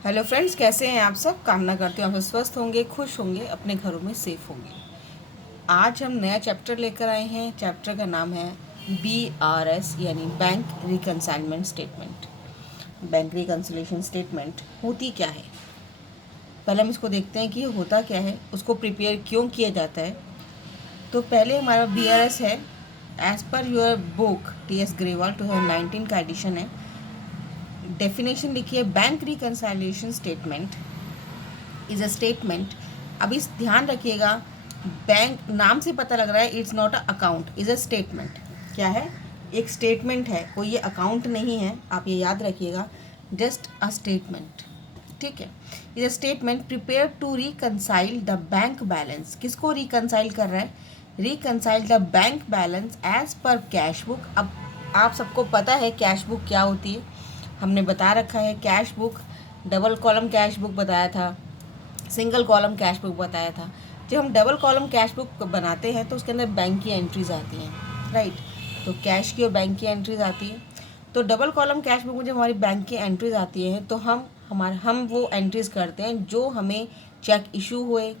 Hello friends, कैसे हैं आप सब। कामना करते हैं आप स्वस्थ होंगे, खुश होंगे, अपने घरों में सेफ होंगे। आज हम नया चैप्टर लेकर आए हैं। चैप्टर का नाम है BRS यानी bank reconcilement statement. Bank reconciliation statement होती क्या है, पहले हम इसको देखते हैं कि ये होता क्या है, उसको प्रिपेयर क्यों किया जाता है। तो पहले हमारा BRS है, as per your book TS Grewal 2019 का एडिशन है। डेफिनेशन लिखिए, bank reconciliation statement is a statement. अभी ध्यान रखिएगा, बैंक नाम से पता लग रहा है it's not a account, is a statement. क्या है? एक स्टेटमेंट है, कोई ये अकाउंट नहीं है, आप ये याद रखिएगा। जस्ट अ स्टेटमेंट, ठीक है। Is a statement prepare to reconcile the bank balance. किसको रिकनसाइल कर रहा है? Reconcile the bank balance as per cash book. अब आप सबको पता है कैश बुक क्या होती है, हमने बता रखा है। Cash book, double column cash book बताया था, सिंगल कॉलम कैश बुक बताया था। जब हम डबल कॉलम कैश बुक बनाते हैं तो उसके अंदर बैंक की एंट्रीज आती हैं, राइट। तो कैश की और बैंक की एंट्रीज आती है। तो डबल कॉलम कैश बुक में जब हमारी बैंक की एंट्रीज आती हैं तो हम वो एंट्रीज करते हैं जो हमें चेक इशू हुए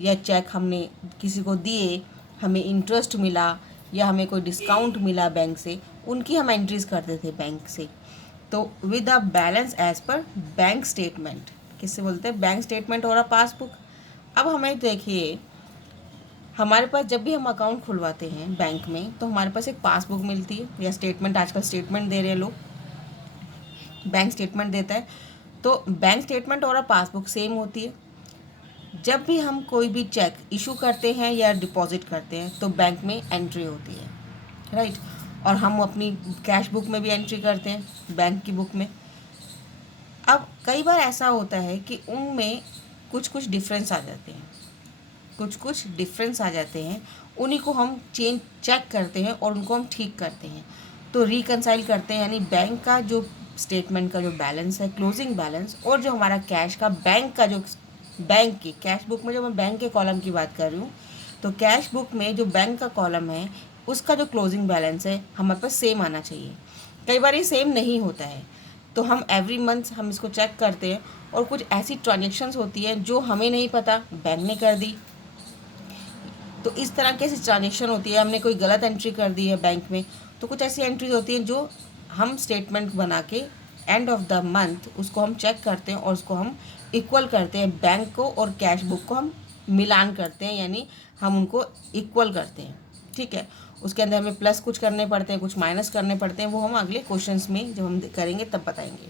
या चेक हमने किसी को दिए, हमें इंटरेस्ट मिला या हमें कोई डिस्काउंट मिला बैंक से, उनकी हम एंट्रीज करते थे बैंक से। तो with a balance as per bank statement, किससे बोलते हैं? बैंक स्टेटमेंट और पासबुक। अब हमें देखिए, हमारे पास जब भी हम अकाउंट खुलवाते हैं बैंक में तो हमारे पास एक पासबुक मिलती है या स्टेटमेंट, आजकल स्टेटमेंट दे रहे हैं लोग, बैंक स्टेटमेंट देता है। तो बैंक स्टेटमेंट और पासबुक सेम होती है। जब भी हम कोई भी चेक इशू करते हैं या डिपॉजिट करते हैं तो बैंक में एंट्री होती है, राइट। और हम अपनी कैश बुक में भी एंट्री करते हैं, बैंक की बुक में। अब कई बार ऐसा होता है कि उनमें कुछ कुछ डिफरेंस आ जाते हैं, कुछ कुछ डिफरेंस आ जाते हैं, उन्हीं को हम चेक करते हैं और उनको हम ठीक करते हैं। तो रिकंसाइल करते हैं, यानी बैंक का जो स्टेटमेंट का जो बैलेंस है, क्लोजिंग बैलेंस, और जो हमारा कैश का बैंक का जो बैंक की कैश बुक में, जो मैं बैंक के कॉलम की बात कर रही हूँ, तो कैश बुक में जो बैंक का कॉलम है उसका जो क्लोजिंग बैलेंस है हमारे पास सेम आना चाहिए। कई बार ये सेम नहीं होता है, तो हम एवरी मंथ हम इसको चेक करते हैं। और कुछ ऐसी ट्रांजेक्शन्स होती हैं जो हमें नहीं पता, बैंक ने कर दी। तो इस तरह की ऐसी ट्रांजेक्शन होती है, हमने कोई गलत एंट्री कर दी है बैंक में, तो कुछ ऐसी एंट्रीज होती हैं जो हम स्टेटमेंट बना के एंड ऑफ द मंथ उसको हम चेक करते हैं और उसको हम इक्वल करते हैं, बैंक को और कैश बुक को हम मिलान करते हैं, यानी हम उनको इक्वल करते हैं, ठीक है। उसके अंदर हमें प्लस कुछ करने पड़ते हैं, कुछ माइनस करने पड़ते हैं, वो हम अगले क्वेश्चंस में जब हम करेंगे तब बताएंगे।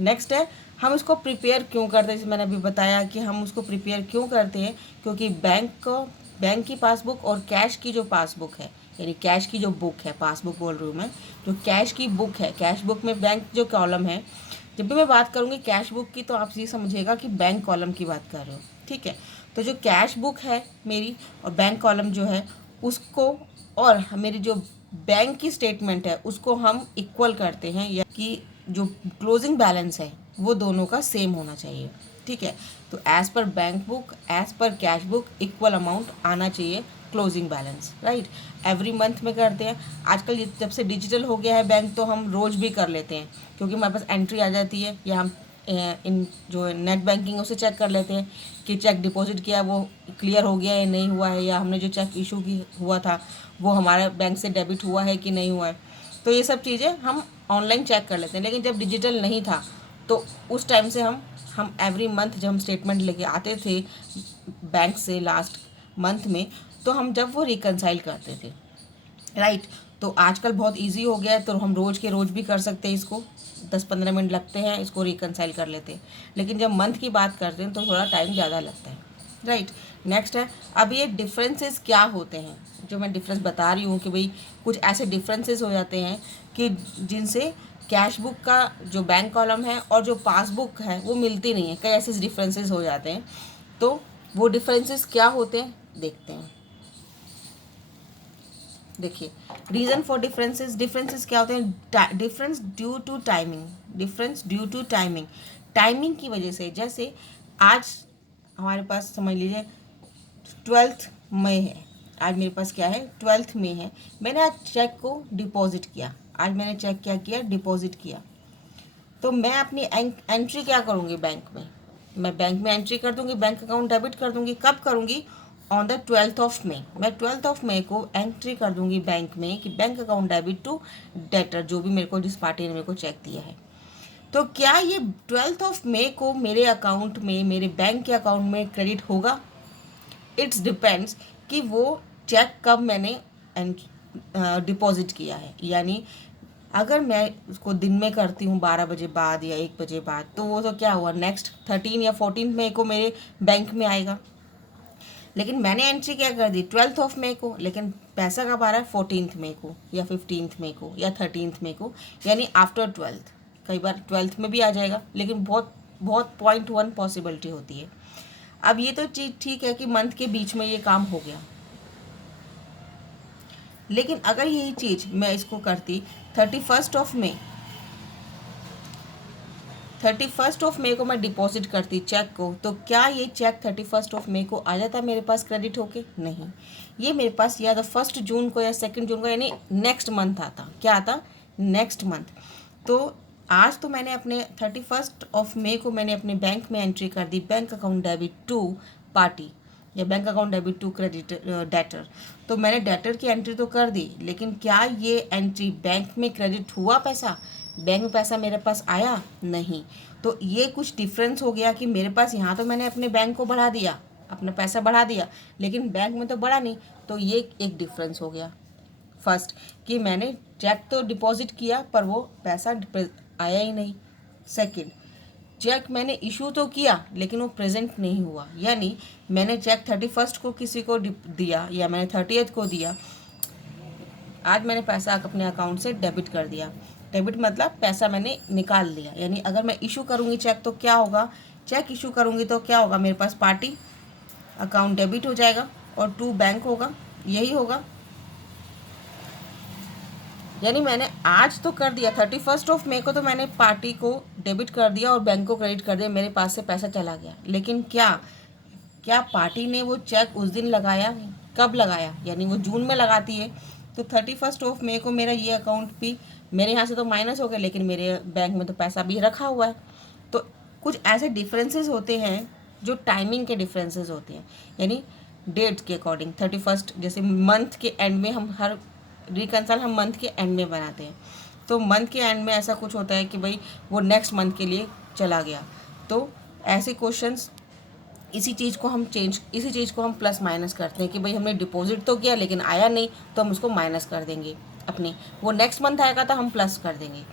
नेक्स्ट है, हम इसको प्रिपेयर क्यों करते हैं। जैसे मैंने अभी बताया कि हम उसको प्रिपेयर क्यों करते हैं, क्योंकि बैंक की पासबुक और कैश की जो पासबुक है, यानी कैश की जो बुक है, पासबुक बोल रही हूँ मैं, जो कैश की बुक है, कैश बुक में बैंक जो कॉलम है, जब भी मैं बात करूँगी कैश बुक की तो आप ये समझिएगा कि बैंक कॉलम की बात कर रहे हो, ठीक है। तो जो कैश बुक है मेरी और बैंक कॉलम जो है उसको, और मेरी जो बैंक की स्टेटमेंट है उसको हम इक्वल करते हैं, या कि जो क्लोजिंग बैलेंस है वो दोनों का सेम होना चाहिए, ठीक है। तो as per bank book, as per cash book equal amount आना चाहिए closing balance, right. Every month में करते हैं। आजकल जब से डिजिटल हो गया है बैंक, तो हम रोज़ भी कर लेते हैं, क्योंकि हमारे पास एंट्री आ जाती है, या हम इन जो नेट बैंकिंग है उसे चेक कर लेते हैं कि चेक डिपॉजिट किया वो क्लियर हो गया है नहीं हुआ है, या हमने जो चेक इशू की हुआ था वो हमारे बैंक से डेबिट हुआ है कि नहीं हुआ है। तो ये सब चीज़ें हम ऑनलाइन चेक कर लेते हैं। लेकिन जब डिजिटल नहीं था तो उस टाइम से हम एवरी मंथ जब हम स्टेटमेंट लेके आते थे बैंक से लास्ट मंथ में, तो हम जब वो रिकनसाइल करते थे, राइट। तो आजकल बहुत इजी हो गया है, तो हम रोज़ के रोज़ भी कर सकते हैं इसको, 10-15 मिनट लगते हैं, इसको रिकनसाइल कर लेते हैं। लेकिन जब मंथ की बात करते हैं तो थोड़ा टाइम ज़्यादा लगता है, राइट। नेक्स्ट है, अब ये डिफरेंसेस क्या होते हैं, जो मैं डिफरेंस बता रही हूँ कि भाई कुछ ऐसे डिफरेंसेस हो जाते हैं कि जिनसे कैश बुक का जो बैंक कॉलम है और जो पासबुक है वो मिलती नहीं है, कई ऐसे डिफरेंसेस हो जाते हैं। तो वो डिफरेंसेस क्या होते हैं देखते हैं। देखिए, रीज़न फॉर डिफरेंसेस, डिफरेंसेस क्या होते हैं? Difference due to timing, difference due to timing, timing की वजह से। जैसे आज हमारे पास समझ लीजिए 12 मई है, आज मेरे पास क्या है, 12 मई है। मैंने आज चेक को डिपॉजिट किया, आज मैंने चेक क्या किया, डिपॉजिट किया। तो मैं अपनी एंट्री क्या करूँगी बैंक में, मैं बैंक में एंट्री कर दूँगी, बैंक अकाउंट डेबिट कर दूँगी। कब करूँगी? On the 12th of May. मैं 12th ऑफ मे को एंट्री कर दूँगी बैंक में कि bank account debit to debtor, जो भी मेरे को जिस पार्टी ने मेरे को चेक दिया है। तो क्या ये 12th ऑफ मे को मेरे अकाउंट में, मेरे बैंक के अकाउंट में क्रेडिट होगा? इट्स डिपेंड्स कि वो चेक कब मैंने डिपॉजिट किया है। यानी अगर मैं उसको दिन में करती हूँ 12 बजे बाद या 1 बजे बाद, तो वो तो क्या हुआ, नेक्स्ट 13 या 14 मई को मेरे बैंक में आएगा। लेकिन मैंने एंट्री क्या कर दी 12th ऑफ मई को, लेकिन पैसा कब आ रहा है 14th मई को या 15th मई को या 13th मई को, यानी आफ्टर 12th। कई बार 12th में भी आ जाएगा, लेकिन बहुत बहुत 0.1 पॉसिबिलिटी होती है। अब ये तो चीज़ ठीक है कि मंथ के बीच में ये काम हो गया, लेकिन अगर यही चीज़ मैं इसको करती 31st of May, 31st of May को मैं डिपॉजिट करती चेक को, तो क्या ये चेक 31st ऑफ मई को आ जाता मेरे पास क्रेडिट होके? नहीं, ये मेरे पास या तो 1 जून को या 2 जून को, यानी नेक्स्ट मंथ आता। क्या आता? Next month. तो आज तो मैंने अपने 31st ऑफ मई को मैंने अपने बैंक में एंट्री कर दी, bank account debit to party या bank account debit to credit debtor. तो मैंने डेटर की एंट्री तो कर दी, लेकिन क्या ये एंट्री बैंक में क्रेडिट हुआ पैसा? बैंक में पैसा मेरे पास आया? नहीं। तो ये कुछ डिफरेंस हो गया कि मेरे पास यहाँ तो मैंने अपने बैंक को बढ़ा दिया, अपना पैसा बढ़ा दिया, लेकिन बैंक में तो बढ़ा नहीं। तो ये एक डिफरेंस हो गया। फर्स्ट कि मैंने चेक तो डिपॉजिट किया पर वो पैसा आया ही नहीं। सेकंड, चेक मैंने इशू तो किया लेकिन वो प्रेजेंट नहीं हुआ, यानी मैंने चेक 31st को किसी को दिया या मैंने 30th को दिया, आज मैंने पैसा अपने अकाउंट से डेबिट कर दिया। डेबिट मतलब पैसा मैंने निकाल लिया। यानी अगर मैं इशू करूँगी चेक तो क्या होगा, चेक इशू करूँगी तो क्या होगा, मेरे पास पार्टी अकाउंट डेबिट हो जाएगा और टू बैंक होगा, यही होगा। यानी मैंने आज तो कर दिया 31st ऑफ मई को, तो मैंने पार्टी को डेबिट कर दिया और बैंक को क्रेडिट कर दिया, मेरे पास से पैसा चला गया। लेकिन क्या पार्टी ने वो चेक उस दिन लगाया? कब लगाया? यानी वो जून में लगाती है, तो 31st ऑफ मई को मेरा ये अकाउंट भी मेरे यहाँ से तो माइनस हो गया, लेकिन मेरे बैंक में तो पैसा भी रखा हुआ है। तो कुछ ऐसे डिफरेंसेस होते हैं जो टाइमिंग के डिफरेंसेस होते हैं, यानी डेट के अकॉर्डिंग। 31st जैसे मंथ के एंड में हम हर रिकंसल हम मंथ के एंड में बनाते हैं, तो मंथ के एंड में ऐसा कुछ होता है कि भाई वो नेक्स्ट मंथ के लिए चला गया। तो ऐसे क्वेश्चंस इसी चीज़ को हम प्लस माइनस करते हैं कि भाई हमने डिपॉजिट तो किया लेकिन आया नहीं, तो हम उसको माइनस कर देंगे अपने, वो नेक्स्ट मंथ आएगा तो हम प्लस कर देंगे।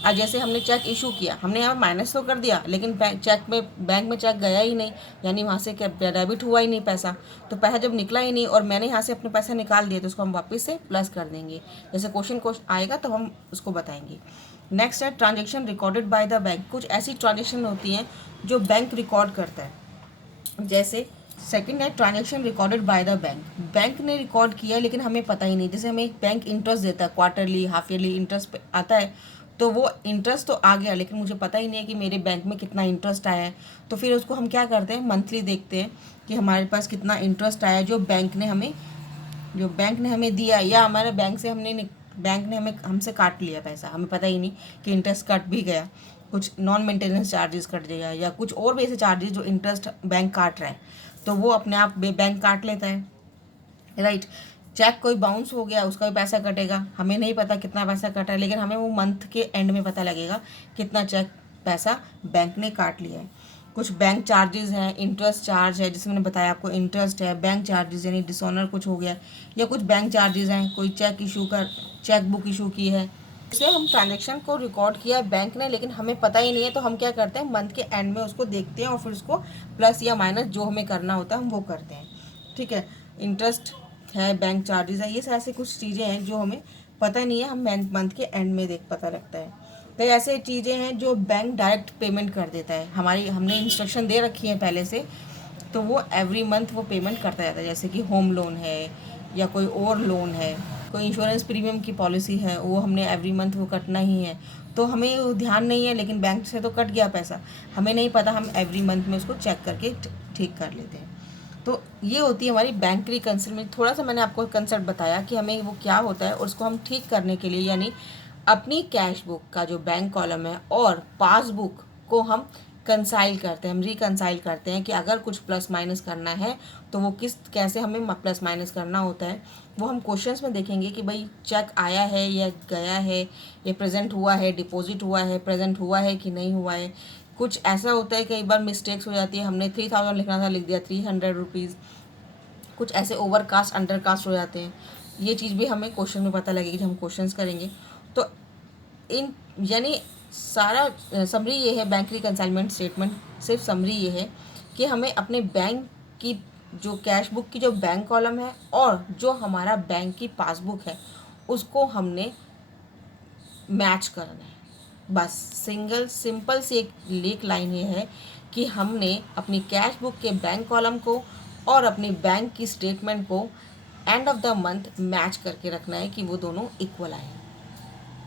आज जैसे हमने चेक इशू किया, हमने यहाँ माइनस तो कर दिया, लेकिन बैंक में चेक गया ही नहीं, यानी वहाँ से क्या डेबिट हुआ ही नहीं पैसा, तो पैसा जब निकला ही नहीं और मैंने यहाँ से अपने पैसे निकाल दिए, तो उसको हम वापस से प्लस कर देंगे। जैसे क्वेश्चन आएगा तो हम उसको बताएंगे। नेक्स्ट है transaction recorded by the bank. कुछ ऐसी ट्रांजेक्शन होती हैं जो बैंक रिकॉर्ड करता है। जैसे सेकंड है transaction recorded by the bank. Bank ने रिकॉर्ड किया लेकिन हमें पता ही नहीं। जैसे हमें बैंक इंटरेस्ट देता है, क्वार्टरली हाफ ईयरली इंटरेस्ट आता है, तो वो इंटरेस्ट तो आ गया लेकिन मुझे पता ही नहीं है कि मेरे बैंक में कितना इंटरेस्ट आया है। तो फिर उसको हम क्या करते हैं, मंथली देखते हैं कि हमारे पास कितना इंटरेस्ट आया जो बैंक ने हमें दिया, या हमारे बैंक ने हमसे काट लिया पैसा, हमें पता ही नहीं कि इंटरेस्ट कट भी गया, कुछ नॉन मेंटेनेंस चार्जेस कट जाएगा या कुछ और भी ऐसे चार्जेस जो इंटरेस्ट बैंक काट रहा है, तो वो अपने आप बैंक काट लेता है, राइट। चेक कोई बाउंस हो गया, उसका भी पैसा कटेगा, हमें नहीं पता कितना पैसा कटा है, लेकिन हमें वो मंथ के एंड में पता लगेगा कितना चेक पैसा बैंक ने काट लिया है। कुछ बैंक चार्जेस हैं, इंटरेस्ट चार्ज है, जैसे मैंने बताया आपको इंटरेस्ट है, बैंक चार्जेस यानी डिसऑनर कुछ हो गया, या कुछ बैंक चार्जेस हैं, कोई चेक बुक इशू की है, इसलिए हम ट्रांजेक्शन को रिकॉर्ड किया है बैंक ने, लेकिन हमें पता ही नहीं है, तो हम क्या करते हैं मंथ के एंड में उसको देखते हैं और फिर उसको प्लस या माइनस जो हमें करना होता है हम वो करते हैं, ठीक है। इंटरेस्ट है, बैंक चार्जेस है, ये ऐसे कुछ चीज़ें हैं जो हमें पता नहीं है, हम मंथ के एंड में पता लगता है। तो ऐसे चीज़ें हैं जो बैंक डायरेक्ट पेमेंट कर देता है, हमने इंस्ट्रक्शन दे रखी है पहले से, तो वो एवरी मंथ वो पेमेंट करता जाता है। जैसे कि होम लोन है या कोई और लोन है, कोई इंश्योरेंस प्रीमियम की पॉलिसी है, वो हमने एवरी मंथ वो कटना ही है, तो हमें वो ध्यान नहीं है, लेकिन बैंक से तो कट गया पैसा, हमें नहीं पता, हम एवरी मंथ में उसको चेक करके ठीक कर लेते हैं। तो ये होती है हमारी बैंक रिकंसिलिएशन में। थोड़ा सा मैंने आपको कंसेप्ट बताया कि हमें वो क्या होता है और उसको हम ठीक करने के लिए, यानी अपनी कैश बुक का जो बैंक कॉलम है और पासबुक को हम कंसाइल करते हैं, हम रिकंसाइल करते हैं कि अगर कुछ प्लस माइनस करना है तो वो कैसे हमें प्लस माइनस करना होता है, वो हम क्वेश्चंस में देखेंगे कि भाई चेक आया है या गया है, ये प्रेजेंट हुआ है, डिपॉजिट हुआ है, प्रेजेंट हुआ है कि नहीं हुआ है। कुछ ऐसा होता है कई बार मिस्टेक्स हो जाती है, हमने 3000 लिखना था, लिख दिया 300 रुपीज़। कुछ ऐसे ओवरकास्ट अंडरकास्ट हो जाते हैं, ये चीज़ भी हमें क्वेश्चन में पता लगेगी जब हम क्वेश्चंस करेंगे। तो इन यानी सारा समरी ये है, बैंक रिकंसाइलमेंट स्टेटमेंट सिर्फ समरी ये है कि हमें अपने बैंक की जो कैश बुक की जो बैंक कॉलम है और जो हमारा बैंक की पासबुक है उसको हमने मैच करना है। बस सिंपल सी एक लाइन ये है कि हमने अपनी कैश बुक के बैंक कॉलम को और अपनी बैंक की स्टेटमेंट को end of the month match करके रखना है कि वो दोनों इक्वल आए।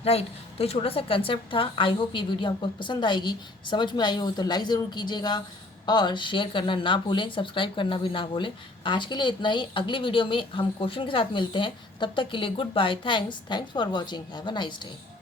राइट, तो ये छोटा सा कंसेप्ट था। आई होप ये वीडियो आपको पसंद आएगी, समझ में आई हो तो लाइक ज़रूर कीजिएगा और शेयर करना ना भूलें, सब्सक्राइब करना भी ना भूलें। आज के लिए इतना ही, अगली वीडियो में हम क्वेश्चन के साथ मिलते हैं। तब तक के लिए goodbye, thanks for watching, have a nice day.